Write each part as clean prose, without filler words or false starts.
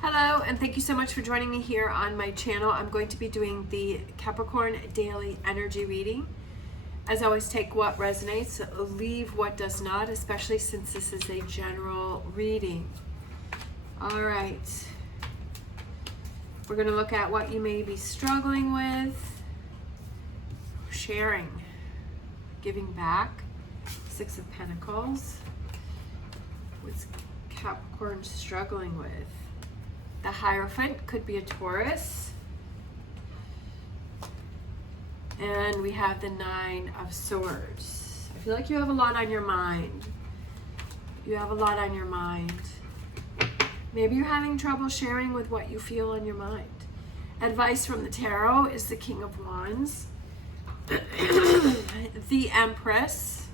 Hello, and thank you so much for joining me here on my channel. I'm going to be doing the Capricorn daily energy reading. As always, take what resonates, leave what does not, especially since this is a general reading. All right. We're going to look at what you may be struggling with, sharing, giving back, Six of Pentacles. What's Capricorn struggling with? The Hierophant could be a Taurus. And we have the Nine of Swords. I feel like you have a lot on your mind. You have a lot on your mind. Maybe you're having trouble sharing with what you feel on your mind. Advice from the Tarot is the King of Wands, the Empress,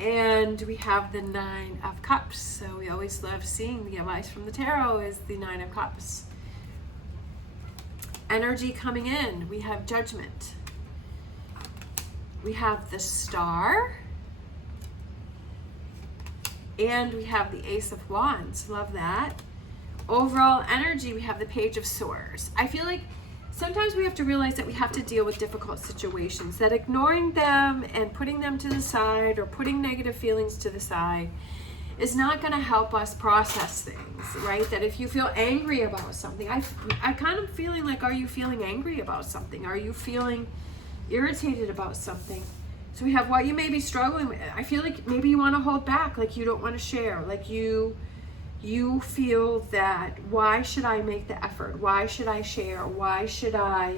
and we have the Nine of Cups. So we always love seeing the advice from the Tarot is the Nine of Cups. Energy coming in, we have Judgment. We have the Star. And we have the Ace of Wands. Love that. Overall energy, we have the Page of Swords. I feel like sometimes we have to realize that we have to deal with difficult situations, that ignoring them and putting them to the side or putting negative feelings to the side is not going to help us process things, right? That if you feel angry about something, I kind of feeling like, are you feeling angry about something? Are you feeling irritated about something? So we have what you may be struggling with. I feel like maybe you want to hold back, like you don't want to share, like you feel that, why should I make the effort? Why should I share? Why should I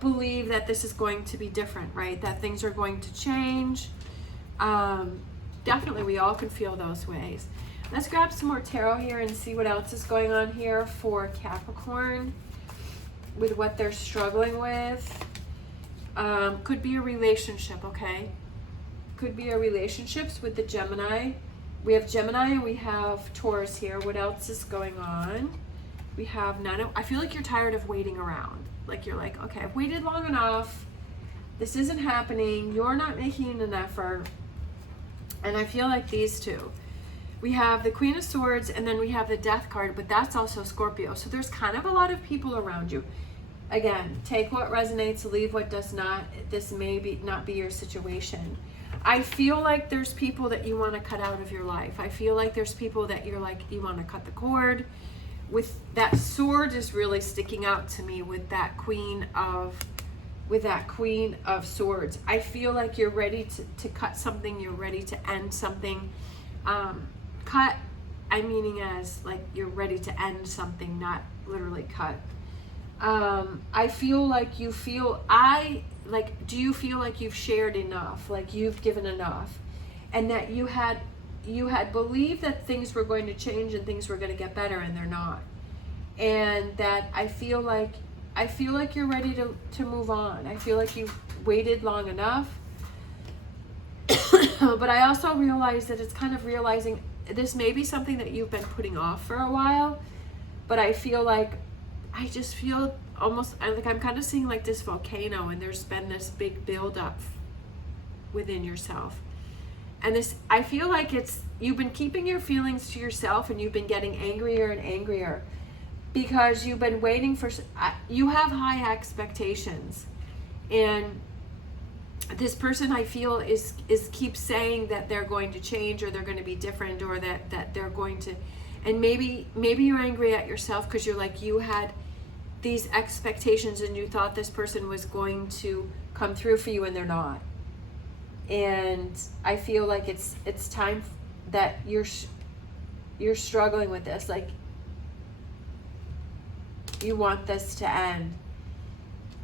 believe that this is going to be different, right? That things are going to change. Definitely, we all can feel those ways. Let's grab some more tarot here and see what else is going on here for Capricorn with what they're struggling with. Could be a relationship, okay? Could be a relationships with the Gemini. We have Gemini and we have Taurus here. What else is going on? We have I feel like you're tired of waiting around. Like you're like, okay, I've waited long enough. This isn't happening. You're not making an effort. And I feel like these two. We have the Queen of Swords and then we have the Death card, but that's also Scorpio. So there's kind of a lot of people around you. Again, take what resonates, leave what does not. This may not be your situation. I feel like there's people that you want to cut out of your life. I feel like there's people that you're like, you want to cut the cord. With that sword is really sticking out to me with that Queen of Swords. I feel like you're ready to cut something. You're ready to end something. Cut, I'm meaning as like you're ready to end something, not literally cut. I feel like do you feel like you've shared enough, like you've given enough, and that you had believed that things were going to change and things were going to get better, and they're not. And that I feel like you're ready to move on. I feel like you've waited long enough. But I also realize that it's kind of realizing this may be something that you've been putting off for a while, but I feel like I just feel almost like I'm kind of seeing like this volcano, and there's been this big buildup within yourself. And this, I feel like you've been keeping your feelings to yourself, and you've been getting angrier and angrier because you've been waiting for, you have high expectations. And this person, I feel, is keeps saying that they're going to change, or they're going to be different, or that they're going to, and maybe you're angry at yourself because you're like, you had these expectations and you thought this person was going to come through for you, and they're not. And I feel like it's time that you're struggling with this, like you want this to end.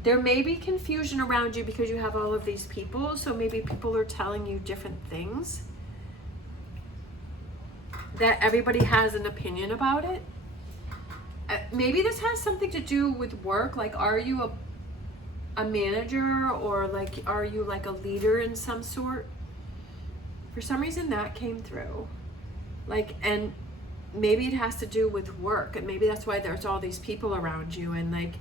There may be confusion around you because you have all of these people, so maybe people are telling you different things, that everybody has an opinion about it. Maybe this has something to do with work. Like, are you a manager, or like, are you like a leader in some sort? For some reason that came through. Like, and maybe it has to do with work, and maybe that's why there's all these people around you, and like,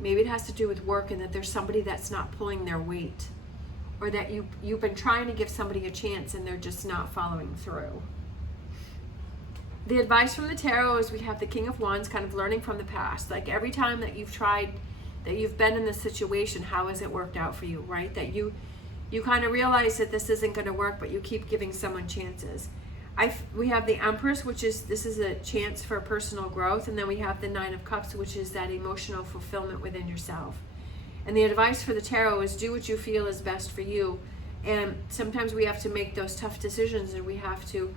maybe it has to do with work, and that there's somebody that's not pulling their weight, or that you've been trying to give somebody a chance and they're just not following through. The advice from the tarot is we have the King of Wands, kind of learning from the past. Like every time that you've tried, that you've been in this situation, how has it worked out for you, right? That you kind of realize that this isn't going to work, but you keep giving someone chances. We have the Empress, which is, this is a chance for personal growth. And then we have the Nine of Cups, which is that emotional fulfillment within yourself. And the advice for the tarot is do what you feel is best for you. And sometimes we have to make those tough decisions, and we have to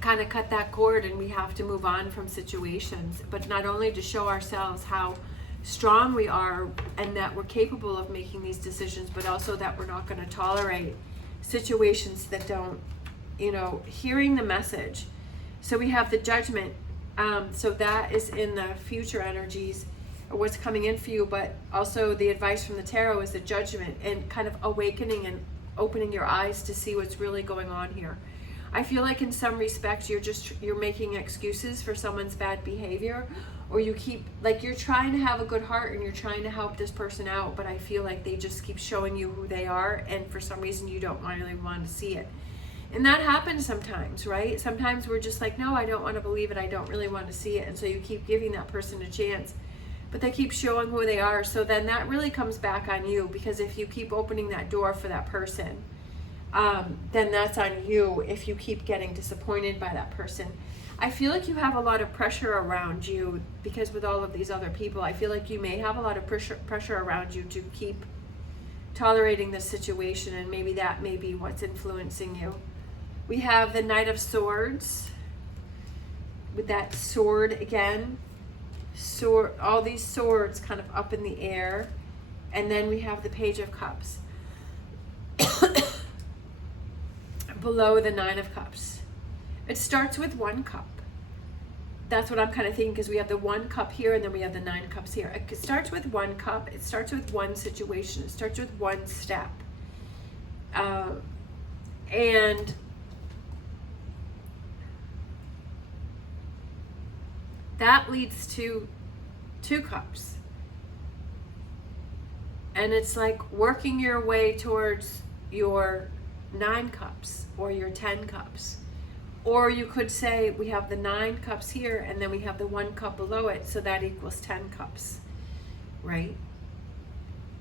kind of cut that cord, and we have to move on from situations, but not only to show ourselves how strong we are and that we're capable of making these decisions, but also that we're not going to tolerate situations that don't, hearing the message. So we have the Judgment. So that is in the future energies, or what's coming in for you, but also the advice from the tarot is the Judgment, and kind of awakening and opening your eyes to see what's really going on here. I feel like in some respects you're making excuses for someone's bad behavior, or you're trying to have a good heart and you're trying to help this person out, but I feel like they just keep showing you who they are, and for some reason you don't really want to see it. And that happens sometimes, right? Sometimes we're just like, no, I don't want to believe it, I don't really want to see it, and so you keep giving that person a chance, but they keep showing who they are. So then that really comes back on you, because if you keep opening that door for that person, then that's on you if you keep getting disappointed by that person. I feel like you have a lot of pressure around you, because with all of these other people, I feel like you may have a lot of pressure around you to keep tolerating this situation, and maybe that may be what's influencing you. We have the Knight of Swords, with that sword again, all these swords kind of up in the air, and then we have the Page of Cups below the Nine of Cups. It starts with one cup. That's what I'm kind of thinking, because we have the one cup here, and then we have the 9 cups here. It starts with one cup. It starts with one situation. It starts with one step. And that leads to 2 cups. And it's like working your way towards your 9 cups or your 10 cups. Or you could say we have the 9 cups here, and then we have the 1 cup below it, so that equals 10 cups, right?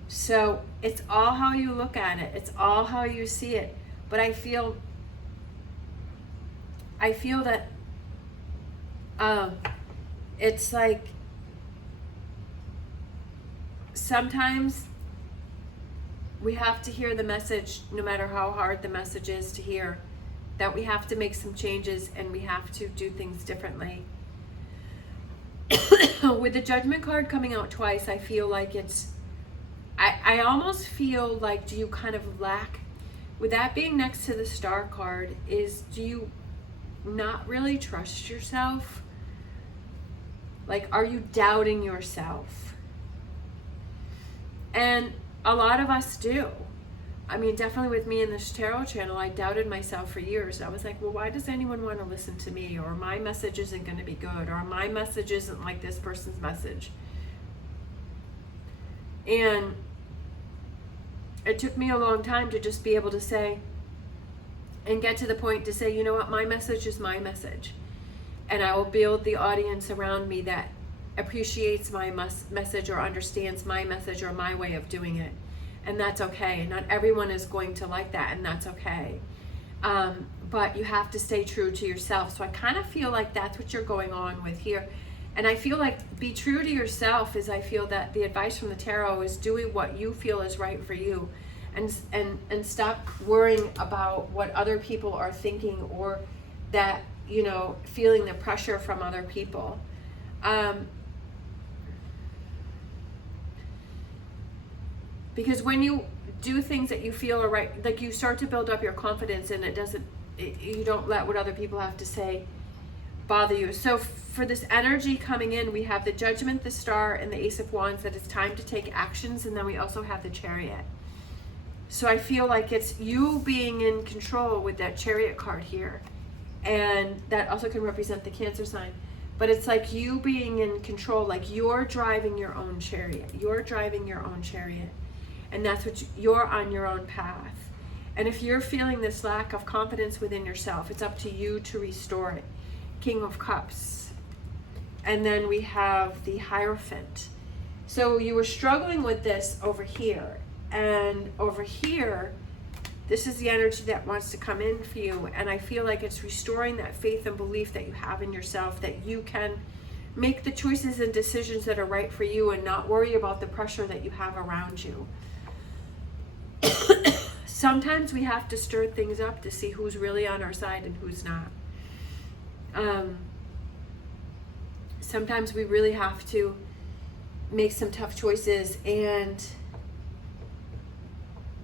So it's all how you look at it. It's all how you see it. But I feel that it's like sometimes we have to hear the message, no matter how hard the message is to hear, that we have to make some changes and we have to do things differently. With the Judgment card coming out twice, I feel like I almost feel like, do you kind of lack, with that being next to the Star card, do you not really trust yourself? Like, are you doubting yourself? And a lot of us do. I mean, definitely with me in this tarot channel, I doubted myself for years. I was like, well, why does anyone want to listen to me? Or my message isn't going to be good. Or my message isn't like this person's message. And it took me a long time to just be able to say, and get to the point to say, you know what, my message is my message. And I will build the audience around me that appreciates my message or understands my message or my way of doing it. And that's okay. Not everyone is going to like that, and that's okay. But you have to stay true to yourself. So I kind of feel like that's what you're going on with here. And I feel like be true to yourself is, I feel that the advice from the tarot is doing what you feel is right for you. And stop worrying about what other people are thinking, or that, you know, feeling the pressure from other people. Because when you do things that you feel are right, like, you start to build up your confidence, and you don't let what other people have to say bother you. So for this energy coming in, we have the Judgment, the Star, and the Ace of Wands, that it's time to take actions. And then we also have the Chariot. So I feel like it's you being in control with that Chariot card here. And that also can represent the Cancer sign. But it's like you being in control, like you're driving your own chariot. You're driving your own chariot. And that's what you're on your own path. And if you're feeling this lack of confidence within yourself, it's up to you to restore it. King of Cups. And then we have the Hierophant. So you were struggling with this over here. And over here, this is the energy that wants to come in for you. And I feel like it's restoring that faith and belief that you have in yourself, that you can make the choices and decisions that are right for you and not worry about the pressure that you have around you. Sometimes we have to stir things up to see who's really on our side and who's not. Sometimes we really have to make some tough choices, and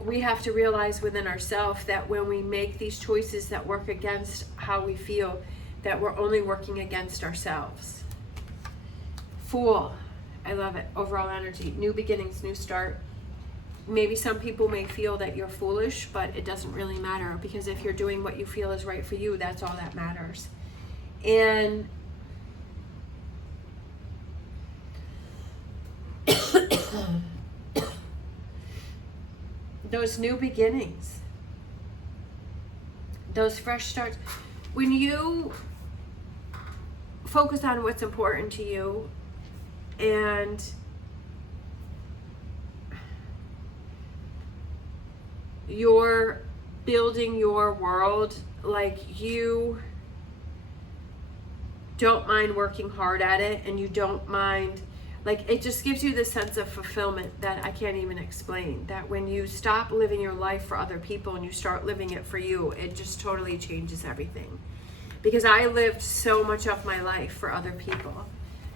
we have to realize within ourselves that when we make these choices that work against how we feel, that we're only working against ourselves. Fool. I love it. Overall energy. New beginnings, new start. Maybe some people may feel that you're foolish, but it doesn't really matter, because if you're doing what you feel is right for you, that's all that matters. And those new beginnings, those fresh starts, when you focus on what's important to you and you're building your world, like you don't mind working hard at it, and you don't mind, like, it just gives you this sense of fulfillment that I can't even explain. That when you stop living your life for other people and you start living it for you, it just totally changes everything. Because I lived so much of my life for other people,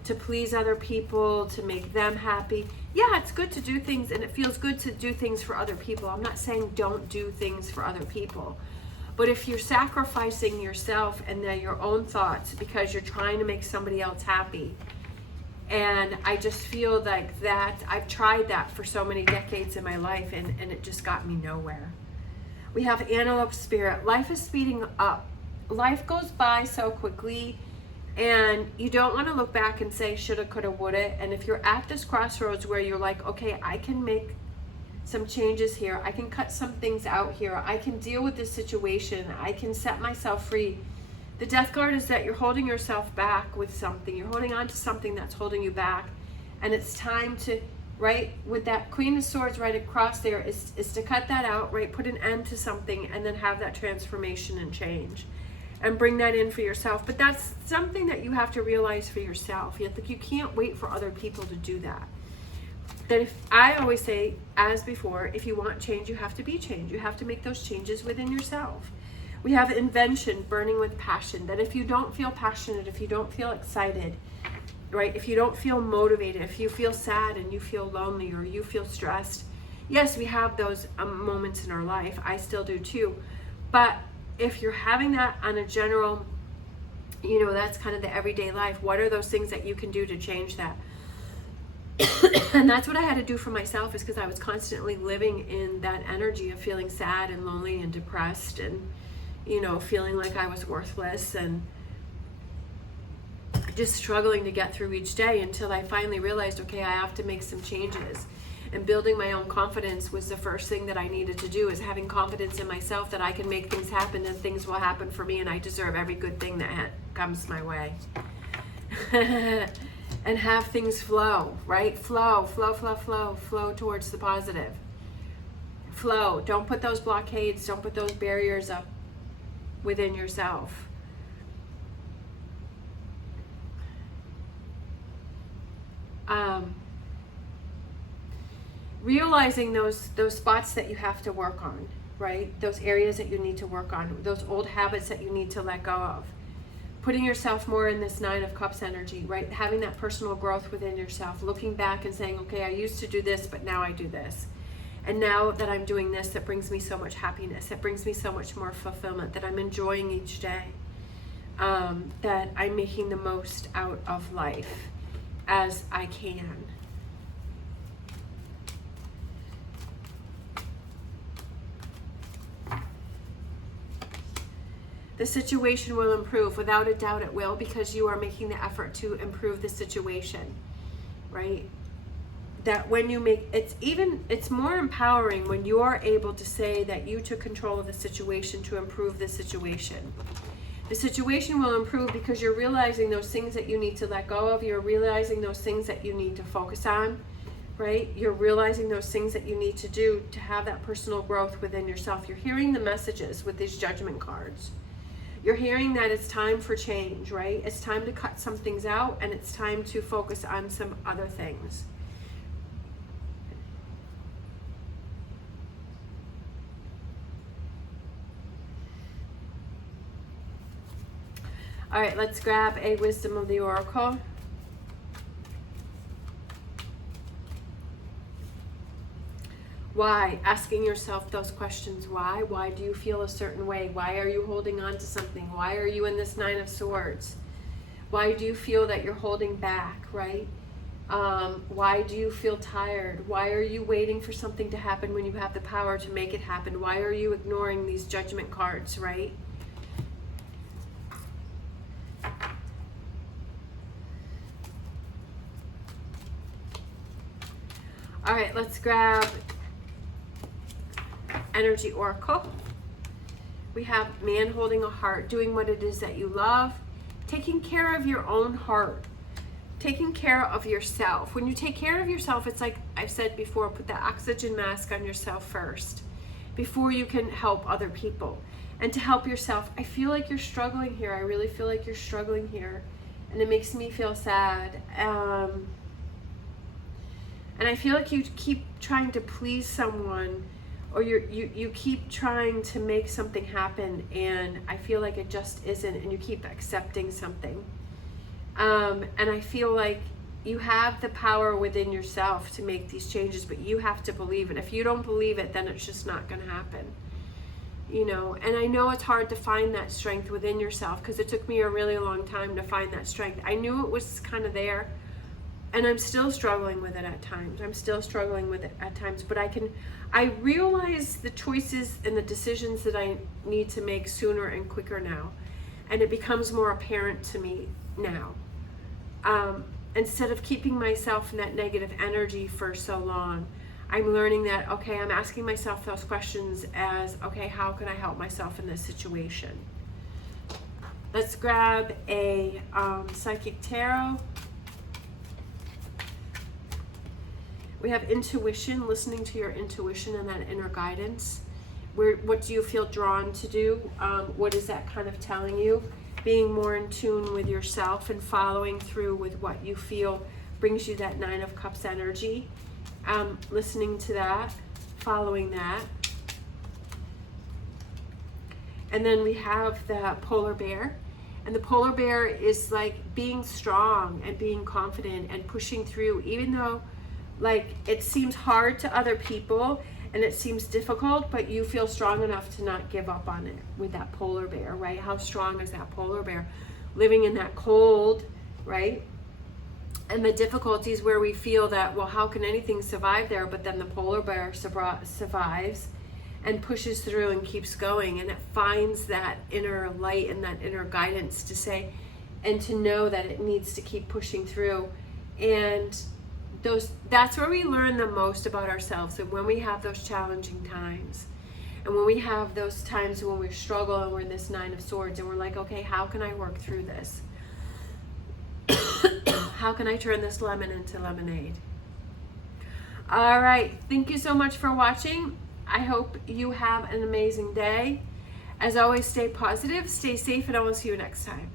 to please other people, to make them happy. Yeah, it's good to do things, and it feels good to do things for other people. I'm not saying don't do things for other people. But if you're sacrificing yourself and your own thoughts because you're trying to make somebody else happy, and I just feel like that, I've tried that for so many decades in my life, and it just got me nowhere. We have Antelope Spirit. Life is speeding up. Life goes by so quickly, and you don't want to look back and say shoulda, coulda, woulda. And if you're at this crossroads where you're like, okay, I can make some changes here, I can cut some things out here, I can deal with this situation, I can set myself free. The Death card is that you're holding yourself back with something. You're holding on to something that's holding you back. And it's time to, right, with that Queen of Swords right across there, is to cut that out, right, put an end to something, and then have that transformation and change. And bring that in for yourself. But that's something that you have to realize for yourself. You can't wait for other people to do that. That if, I always say, as before, if you want change, you have to be change. You have to make those changes within yourself. We have Invention, burning with passion. That if you don't feel passionate, if you don't feel excited, right, if you don't feel motivated, if you feel sad and you feel lonely or you feel stressed, yes, we have those moments in our life. I still do too. But if you're having that on a general, that's kind of the everyday life, what are those things that you can do to change that? And that's what I had to do for myself, is because I was constantly living in that energy of feeling sad and lonely and depressed and, feeling like I was worthless and just struggling to get through each day, until I finally realized, okay, I have to make some changes. And building my own confidence was the first thing that I needed to do, is having confidence in myself that I can make things happen and things will happen for me, and I deserve every good thing that comes my way. And have things flow, right? Flow towards the positive. Flow. Don't put those blockades, don't put those barriers up within yourself. Realizing those spots that you have to work on, right? Those areas that you need to work on, those old habits that you need to let go of. Putting yourself more in this Nine of Cups energy, right? Having that personal growth within yourself, looking back and saying, okay, I used to do this, but now I do this. And now that I'm doing this, that brings me so much happiness, that brings me so much more fulfillment, that I'm enjoying each day, that I'm making the most out of life as I can. The situation will improve. Without a doubt it will, because you are making the effort to improve the situation, right? That when you make, it's more empowering when you are able to say that you took control of the situation to improve the situation. The situation will improve because you're realizing those things that you need to let go of. You're realizing those things that you need to focus on, right? You're realizing those things that you need to do to have that personal growth within yourself. You're hearing the messages with these judgment cards. You're hearing that it's time for change, right? It's time to cut some things out, and it's time to focus on some other things. All right, let's grab a wisdom of the oracle. Why? Asking yourself those questions. Why? Why do you feel a certain way? Why are you holding on to something? Why are you in this Nine of Swords? Why do you feel that you're holding back, right? Why do you feel tired? Why are you waiting for something to happen when you have the power to make it happen? Why are you ignoring these judgment cards, right? All right, let's grab Energy Oracle. We have man holding a heart, doing what it is that you love, taking care of your own heart, taking care of yourself. When you take care of yourself, it's like I've said before, put the oxygen mask on yourself first before you can help other people. And to help yourself, I feel like you're struggling here. I really feel like you're struggling here. And it makes me feel sad. And I feel like you keep trying to please someone, or you keep trying to make something happen, and I feel like it just isn't, and you keep accepting something. And I feel like you have the power within yourself to make these changes, but you have to believe it. If you don't believe it, then it's just not going to happen. You know, and I know it's hard to find that strength within yourself, because it took me a really long time to find that strength. I knew it was kind of there, and I'm still struggling with it at times. But I realize the choices and the decisions that I need to make sooner and quicker now. And it becomes more apparent to me now. Instead of keeping myself in that negative energy for so long, I'm learning that, okay, I'm asking myself those questions as, okay, how can I help myself in this situation? Let's grab a Psychic Tarot. We have intuition, listening to your intuition and that inner guidance. What do you feel drawn to do? What is that kind of telling you? Being more in tune with yourself and following through with what you feel brings you that Nine of Cups energy. Listening to that, following that. And then we have the Polar Bear. And the Polar Bear is like being strong and being confident and pushing through, even though like it seems hard to other people and it seems difficult, but you feel strong enough to not give up on it with that polar bear, right? How strong is that polar bear? Living in that cold, right? And the difficulties where we feel that, well, how can anything survive there? But then the polar bear survives and pushes through and keeps going, and it finds that inner light and that inner guidance to say, and to know that it needs to keep pushing through. And that's where we learn the most about ourselves. And when we have those challenging times, and when we have those times when we struggle and we're in this Nine of Swords and we're like, okay, how can I work through this? How can I turn this lemon into lemonade? All right, thank you so much for watching. I hope you have an amazing day. As always, stay positive, stay safe, and I will see you next time.